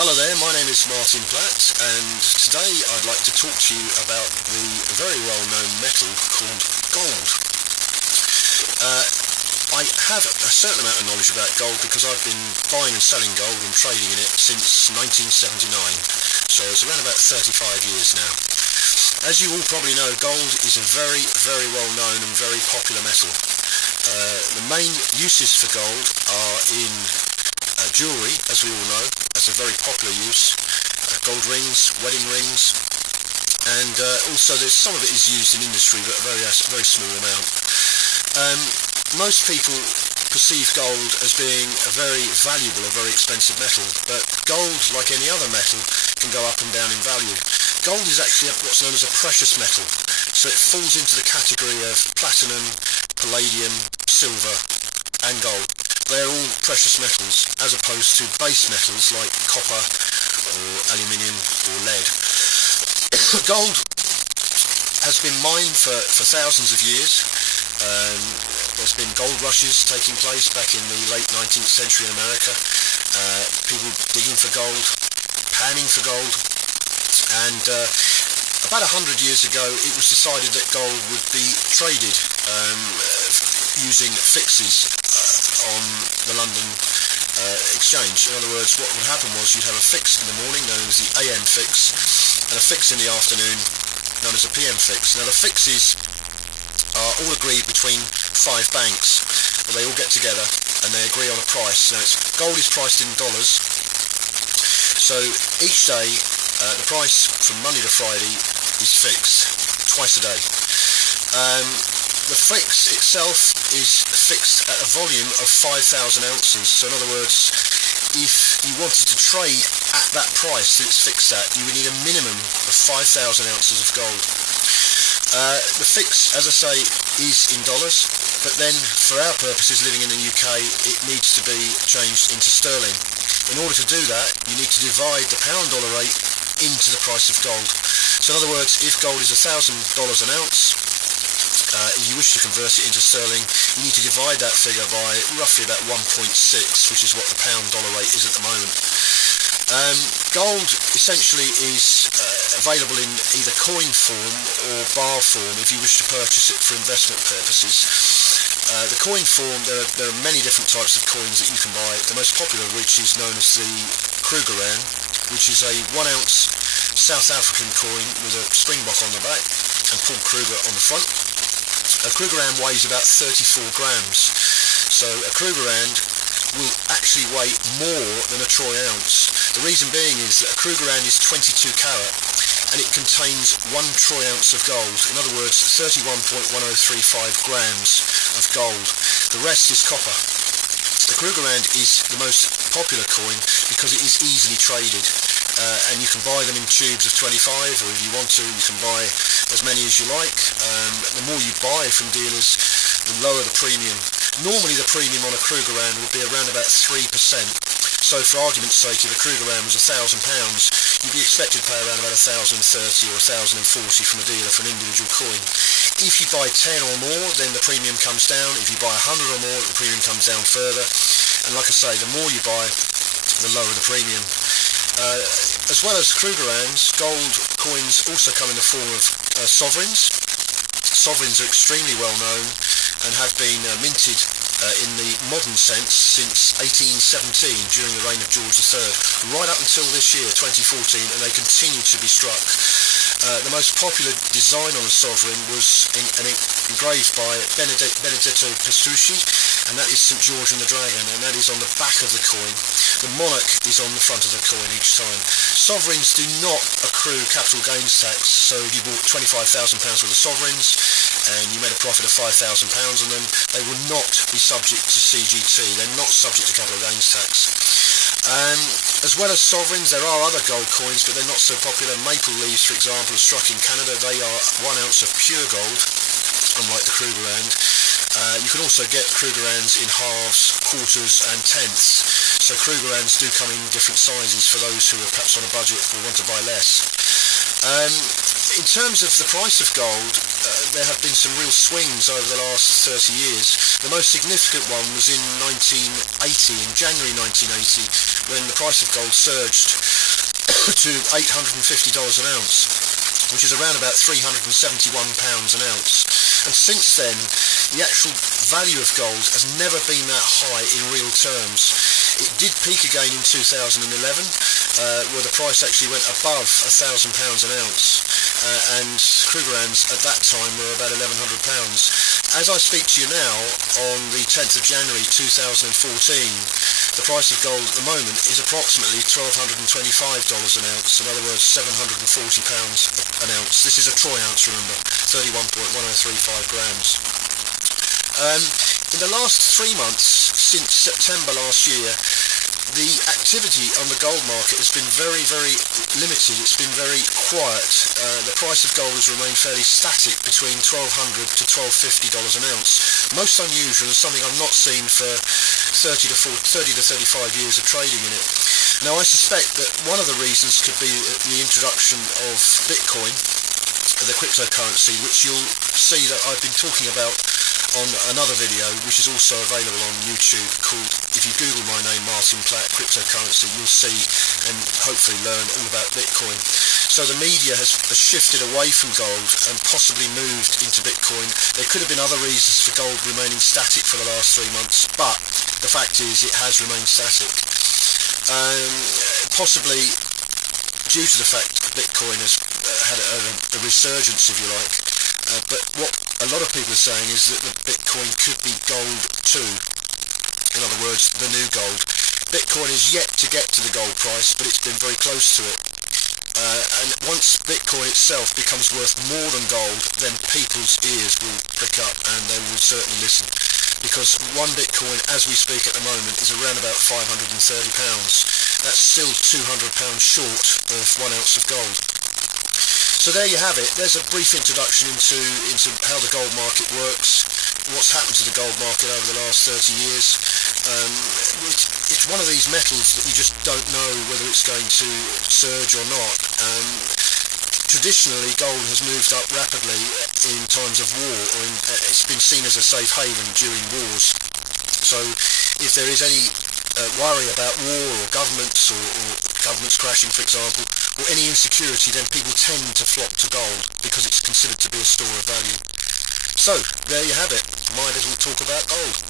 Hello there, my name is Martin Platt, and today I'd like to talk to you about the very well-known metal called gold. Uh, I have a certain amount of knowledge about gold because I've been buying and selling gold and trading in it since 1979, so it's around about 35 years now. As you all probably know, gold is a very, very well-known and very popular metal. The main uses for gold are in jewellery, as we all know. That's a very popular use. Gold rings, wedding rings, and also some of it is used in industry, but a very small amount. Most people perceive gold as being a very valuable, a very expensive metal, but gold, like any other metal, can go up and down in value. Gold is actually what's known as a precious metal, so it falls into the category of platinum, palladium, silver, and gold. They're all precious metals, as opposed to base metals like copper or aluminium or lead. Gold has been mined for thousands of years. There's been gold rushes taking place back in the late 19th century in America. People digging for gold, panning for gold, and about 100 years ago it was decided that gold would be traded using fixes on the London exchange. In other words, what would happen was you'd have a fix in the morning known as the AM fix and a fix in the afternoon known as a PM fix. Now the fixes are all agreed between 5 banks, but they all get together and they agree on a price. Now gold is priced in dollars, so each day the price from Monday to Friday is fixed twice a day. The fix itself is fixed at a volume of 5,000 ounces. So in other words, if you wanted to trade at that price that it's fixed at, you would need a minimum of 5,000 ounces of gold. The fix, as I say, is in dollars, but then for our purposes living in the UK, it needs to be changed into sterling. In order to do that, you need to divide the pound-dollar rate into the price of gold. So in other words, if gold is $1,000 an ounce, if you wish to convert it into sterling, you need to divide that figure by roughly about 1.6, which is what the pound-dollar rate is at the moment. Gold essentially is available in either coin form or bar form if you wish to purchase it for investment purposes. The coin form, there are many different types of coins that you can buy, the most popular of which is known as the Krugerrand, which is a 1 ounce South African coin with a springbok on the back and Paul Kruger on the front. A Krugerrand weighs about 34 grams, so a Krugerrand will actually weigh more than a troy ounce. The reason being is that a Krugerrand is 22 carat and it contains 1 troy ounce of gold, in other words 31.1035 grams of gold. The rest is copper. The Krugerrand is the most popular coin because it is easily traded. And you can buy them in tubes of 25, or if you want to, you can buy as many as you like. The more you buy from dealers, the lower the premium. Normally the premium on a Krugerrand would be around about 3%. So for argument's sake, if a Krugerrand was £1,000, you'd be expected to pay around about 1,030 or 1,040 from a dealer for an individual coin. If you buy 10 or more, then the premium comes down. If you buy 100 or more, the premium comes down further. And like I say, the more you buy, the lower the premium. As well as Krugerrands, gold coins also come in the form of sovereigns. Sovereigns are extremely well known and have been minted in the modern sense since 1817 during the reign of George III, right up until this year, 2014, and they continue to be struck. The most popular design on a sovereign was engraved by Benedetto Pestrucci, and that is St George and the Dragon, and that is on the back of the coin. The monarch is on the front of the coin each time. Sovereigns do not accrue capital gains tax, so if you bought £25,000 worth of sovereigns and you made a profit of £5,000 on them, they will not be subject to CGT. They're not subject to capital gains tax. As well as sovereigns, there are other gold coins, but they're not so popular. Maple leaves, for example, are struck in Canada. They are 1 ounce of pure gold, unlike the Krugerrand. You can also get Krugerrands in halves, quarters and tenths. So Krugerrands do come in different sizes for those who are perhaps on a budget or want to buy less. In terms of the price of gold, there have been some real swings over the last 30 years. The most significant one was in 1980, in January 1980, when the price of gold surged to $850 an ounce, which is around about £371 an ounce. And since then, the actual value of gold has never been that high in real terms. It did peak again in 2011, where the price actually went above £1,000 an ounce, and Krugerrands at that time were about £1,100. As I speak to you now, on the 10th of January 2014, the price of gold at the moment is approximately $1,225 an ounce, in other words £740 an ounce. This is a troy ounce, remember, 31.1035 grams. In the last 3 months, since September last year, the activity on the gold market has been very, very limited. It's been very quiet. The price of gold has remained fairly static between $1,200 to $1,250 an ounce. Most unusual, and something I've not seen for 30 to 35 years of trading in it. Now, I suspect that one of the reasons could be the introduction of Bitcoin, the cryptocurrency, which you'll see that I've been talking about on another video, which is also available on YouTube, called, if you Google my name, Martin Platt, cryptocurrency, you'll see and hopefully learn all about Bitcoin. So the media has shifted away from gold and possibly moved into Bitcoin. There could have been other reasons for gold remaining static for the last 3 months, but the fact is it has remained static. Possibly due to the fact that Bitcoin has had a resurgence, if you like. But what a lot of people are saying is that the Bitcoin could be gold too. In other words, the new gold. Bitcoin is yet to get to the gold price, but it's been very close to it. And once Bitcoin itself becomes worth more than gold, then people's ears will prick up and they will certainly listen. Because one Bitcoin, as we speak at the moment, is around about £530. That's still £200 short of 1 ounce of gold. So there you have it. There's a brief introduction into how the gold market works, what's happened to the gold market over the last 30 years. It's one of these metals that you just don't know whether it's going to surge or not. Traditionally, gold has moved up rapidly in times of war, or it's been seen as a safe haven during wars. So if there is any worry about war or governments crashing, for example, or any insecurity, then people tend to flock to gold because it's considered to be a store of value. So there you have it, my little talk about gold.